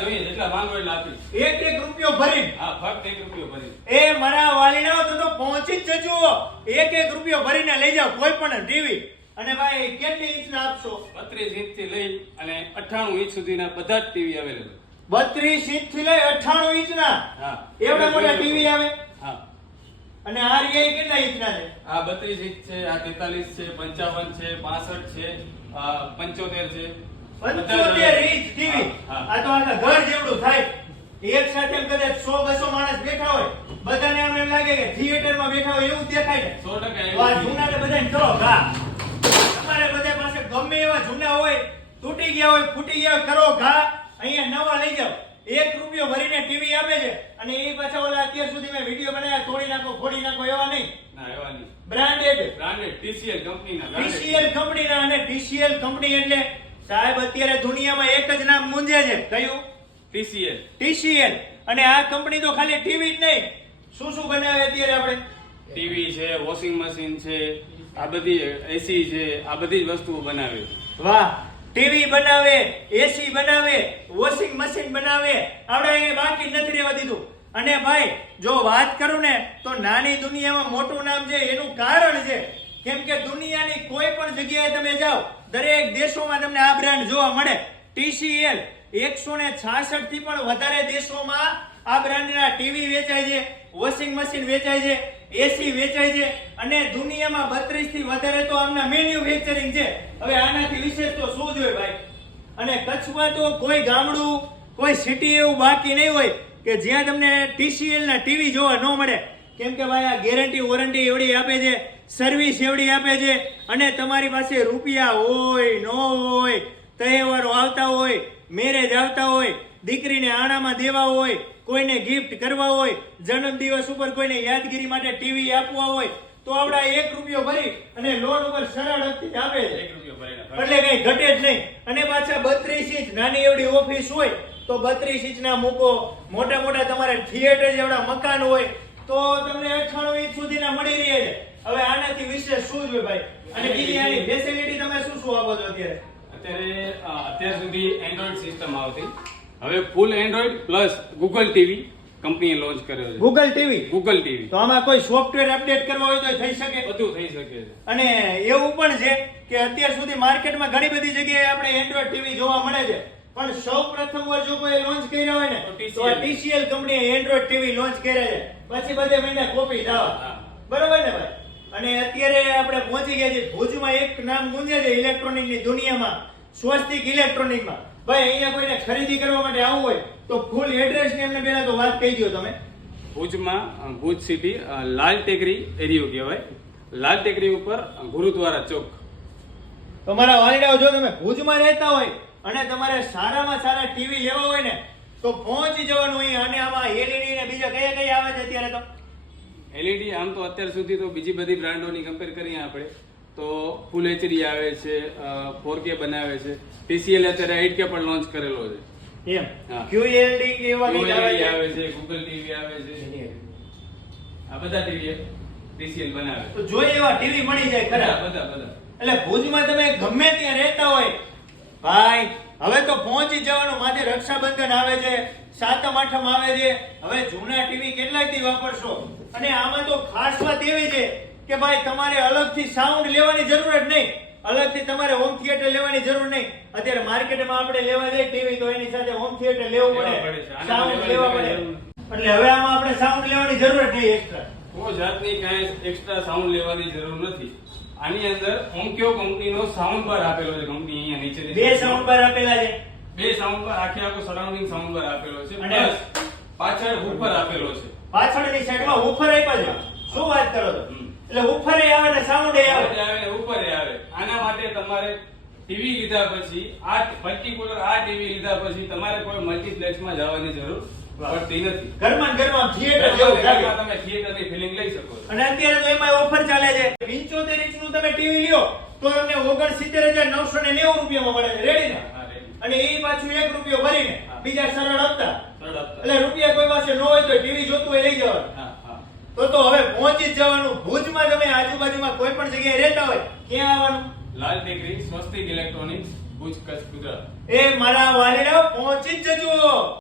જોઈએ જેટલા માંગો એટલા આપી એક એક રૂપિયો ભરી હા ફક્ત એક રૂપિયો ભરી એ મારા વાલીના તો તો પહોંચી જ જજો. એક એક રૂપિયો ભરીને લઈ જાવ કોઈ પણ ટીવી અને ભાઈ કેટલી ઇંચના આપશો? 32 ઇંચથી લઈ અને 98 ઇંચ સુધીના બધા ટીવી અવેલેબલ. બત્રીસ ઇંચથી લઈ અઠાણું ઇંચ ના એવડા મોટા ટીવી આવે? હા. અને આ રિયા કેટલા ઇંચ ના છે? આ બત્રીસ ઇંચ છે આ તેતાલીસ છે પંચાવન છે પાસઠ છે પંચોતેર છે. પંચોતેર ઇંચ ઘર જેવડું થાય. એક સાથે કદાચ સો બસો માણસ બેઠા હોય બધાને આમ એમ લાગે કે થિયેટરમાં બેઠા હોય એવું દેખાય ને. સો ટકા જૂના ને બધાને કરો ઘા તમારે બધા પાસે ગમે એવા જૂના હોય તૂટી ગયા હોય ફૂટી ગયા હોય કરો ઘા અહીંયા નવા લઈ જાઓ. એક રૂપિયો ભરીને ટીવી આપે છે અને એ પાછા ઓલા અત્યાર સુધી મેં વીડિયો બનાવ્યા તોડી નાખો ફોડી નાખો એવા નહીં. ના એવા નહીં. બ્રાન્ડેડ બ્રાન્ડેડ ટીસીએલ કંપનીના ટીસીએલ કંપનીના અને ટીસીએલ કંપની એટલે સાહેબ અત્યારે દુનિયામાં એક જ નામ મૂંઝે છે? કયું? ટીસીએલ. ટીસીએલ. અને આ કંપની તો ખાલી ટીવી જ નહીં. શું શું બનાવે અત્યારે આપણે? ટીવી છે વોશિંગ મશીન છે આ બધી એસી છે આ બધી જ વસ્તુઓ બનાવે. વાહ. ટીવી બનાવે એસી બનાવે વોશિંગ મશીન બનાવે. આપણે એ બાકી નથી રહેવા દીધું. અને ભાઈ જો વાત કરું ને તો નાની દુનિયામાં મોટું નામ છે એનું કારણ છે કેમ કે દુનિયાની કોઈ પણ જગ્યાએ તમે જાઓ દરેક દેશોમાં તમને આ બ્રાન્ડ જોવા મળે. TCL એકસો ને છાસઠથી પણ વધારે દેશોમાં આ બ્રાન્ડના ટીવી વેચાય છે, વોશિંગ મશીન વેચાય છે, એસી વેચાય છે અને દુનિયામાં બત્રીસથી વધારે તો આમના મેન્યુફેક્ચરિંગ છે. હવે આનાથી વિશેષ તો શું જોઈએ ભાઈ? અને કચ્છમાં તો કોઈ ગામડું, કોઈ સિટી એવું બાકી નહીં હોય કે જ્યાં તમને ટીસીએલ ના ટીવી જોવા ન મળે. કેમ કે ભાઈ, આ ગેરંટી વોરંટી એવડી આપે છે, સર્વિસ એવડી આપે છે અને તમારી પાસે રૂપિયા હોય, ન હોય, તહેવારો આવતા હોય મેરેજ આવતા હોય દીકરીને આણામાં દેવા હોય કોઈને ગિફ્ટ કરવા હોય જન્મદિવસ ઉપર કોઈને યાદગીરી માટે ટીવી આપવા હોય તો આપણા એક રૂપિયો ભરી અને લોન ઉપર સરળ હતી આપે છે. એટલે કઈ ઘટે જ નહીં. અને પાછા બત્રીસ ઇંચ નાની એવડી ઓફિસ હોય તો બત્રીસ ઇંચ ના મૂકો. મોટા મોટા તમારે થિયેટર જેવડા મકાન હોય તો તમને અઠાણું ઇંચ સુધીના મળી રહે છે. હવે આનાથી વિશેષ શું જોઈએ ભાઈ? અને બીજી આની ફેસિલિટી તમે શું શું આપો છો અત્યારે? અત્યારે અત્યાર સુધી એન્ડ્રોઈડ સિસ્ટમ આવતી. હવે full Android plus Google TV કંપનીએ લોન્ચ કર્યો છે. ગૂગલ ટીવી ગૂગલ ટીવી તો આમાં કોઈ સોફ્ટવેર અપડેટ કરવા હોય તો થઈ શકે? બધું થઈ શકે છે. અને એવું પણ છે કે અત્યાર સુધી માર્કેટમાં ઘણી બધી જગ્યાએ આપણે એન્ડ્રોઈડ ટીવી જોવા મળે છે. પણ સૌ પ્રથમ વાર જો કોઈ લોન્ચ કર્યા હોય ને તો ટીસીએલ કંપનીએ એન્ડ્રોઈડ ટીવી લોન્ચ કર્યા છે. પછી બધે મહિને કોપી થવા. બરોબર ને ભાઈ? અને અત્યારે આપણે પહોંચી ગયા છીએ ભુજમાં. એક નામ ગુંજે છે ઇલેક્ટ્રોનિકની દુનિયામાં સ્વસ્તિક ઇલેક્ટ્રોનિકમાં. ભાઈ અહીંયા કોઈને ખરીદી કરવા માટે આવવું હોય તો ફૂલ એડ્રેસની એમને પહેલા તો વાત કહી દો તમે. ભુજમાં ભુજ સિટી લાલ ટેકરી એરિયો કહેવાય. લાલ ટેકરી ઉપર ગુરુદ્વારા ચોક. તમારા વાલીડાઓ જો તમે ભુજમાં રહેતા હોય અને તમારે સારામાં સારા ટીવી લેવા હોય ને તો પહોંચી જવાનું અહીં. અને આમાં એલઈડી ને બીજા કયા કયા આવે છે અત્યારે તો? એલઈડી આમ તો અત્યાર સુધી તો બીજી બધી બ્રાન્ડોની કમ્પેર કરીએ આપણે તો ફૂલ એચડી આવે છે ફોર કે બનાવે છે. પીસીએલ અત્યારે એઇટ કે પણ લોન્ચ કરેલો છે. એમ. હા. એવા આવે છે? ગૂગલ ટીવી આવે છે. આ બધા ટીવી ટીસીએલ બનાવે તો જોઈએ એવા ટીવી મળી જાય ખરા. બધા બધા. એટલે ભુજમાં તમે ગમે ત્યાં રહેતા હોય ભાઈ હવે તો પહોંચી જવાનું માથે રક્ષાબંધન આવે છે સાતમ આઠમ આવે છે. હવે જૂના ટીવી કેટલાય દી વાપરશો? અને આમાં તો ખાસ વાત એવી છે કે ભાઈ તમારે અલગથી સાઉન્ડ લેવાની જરૂર જ નહીં. અલગથી તમારે હોમ થિયેટર લેવાની જરૂર નહીં. અત્યારે માર્કેટમાં આપણે લેવા જઈએ ટીવી તો એની સાથે હોમ થિયેટર લેવું પડે. સાઉન્ડ લેવા પડે. એટલે હવે આમાં આપણે સાઉન્ડ લેવાની જરૂર જ નહીં એક્સ્ટ્રા કોઈ જાતની કાંઈ એક્સ્ટ્રા સાઉન્ડ લેવાની જરૂર નથી. આની અંદર ઓમક્યો કંપનીનો સાઉન્ડ બાર આપેલો છે. કંપની અહીંયા નીચે બે સાઉન્ડ બાર આપેલા છે. બે સાઉન્ડ બાર આખે આખો સરાઉન્ડિંગ સાઉન્ડ બાર આપેલો છે. અને- પાછળ ઉપર આપેલો છે. પાછળની સાઈડમાં ઉફર આપ્યા છે. શું વાત કરો છો. એટલે ઉફર આવે ને સાઉન્ડ આવે. આવે ઉપર એ આવે. આના માટે તમારે ટીવી લીધા પછી આ પર્ટિક્યુલર આ ટીવી લીધા પછી તમારે કોઈ મલ્ટીપ્લેક્સમાં જવાની જરૂર પડતી નથી. ઘરમાં ને ઘરમાં થિયેટર જેવું લાગે તમે થિયેટરની ફિલિંગ લઈ શકો છો. અને અત્યારે તો એમાં ઓફર ચાલે છે. 75 ઇંચનું તમે ટીવી લ્યો તો તમને 69990 રૂપિયામાં મળે છે. રેડી ને. અને એ પાછું 1 રૂપિયો ભરીને બીજા સરળ હપ્તા. એટલે રૂપિયા કોઈ પાસે ન હોય તો ટીવી જોતું હોય લઈ જવાનું. તો તો હવે પહોંચી જવાનું. ભુજમાં તમે આજુબાજુમાં કોઈ પણ જગ્યાએ રહેતા હોય ક્યાં આવવાનું? લાલ ટેકરી સ્વસ્તિક ઇલેક્ટ્રોનિક્સ ભુજ કચ્છ ગુજરાત. એ મારા વાલીડા પહોંચી જજો.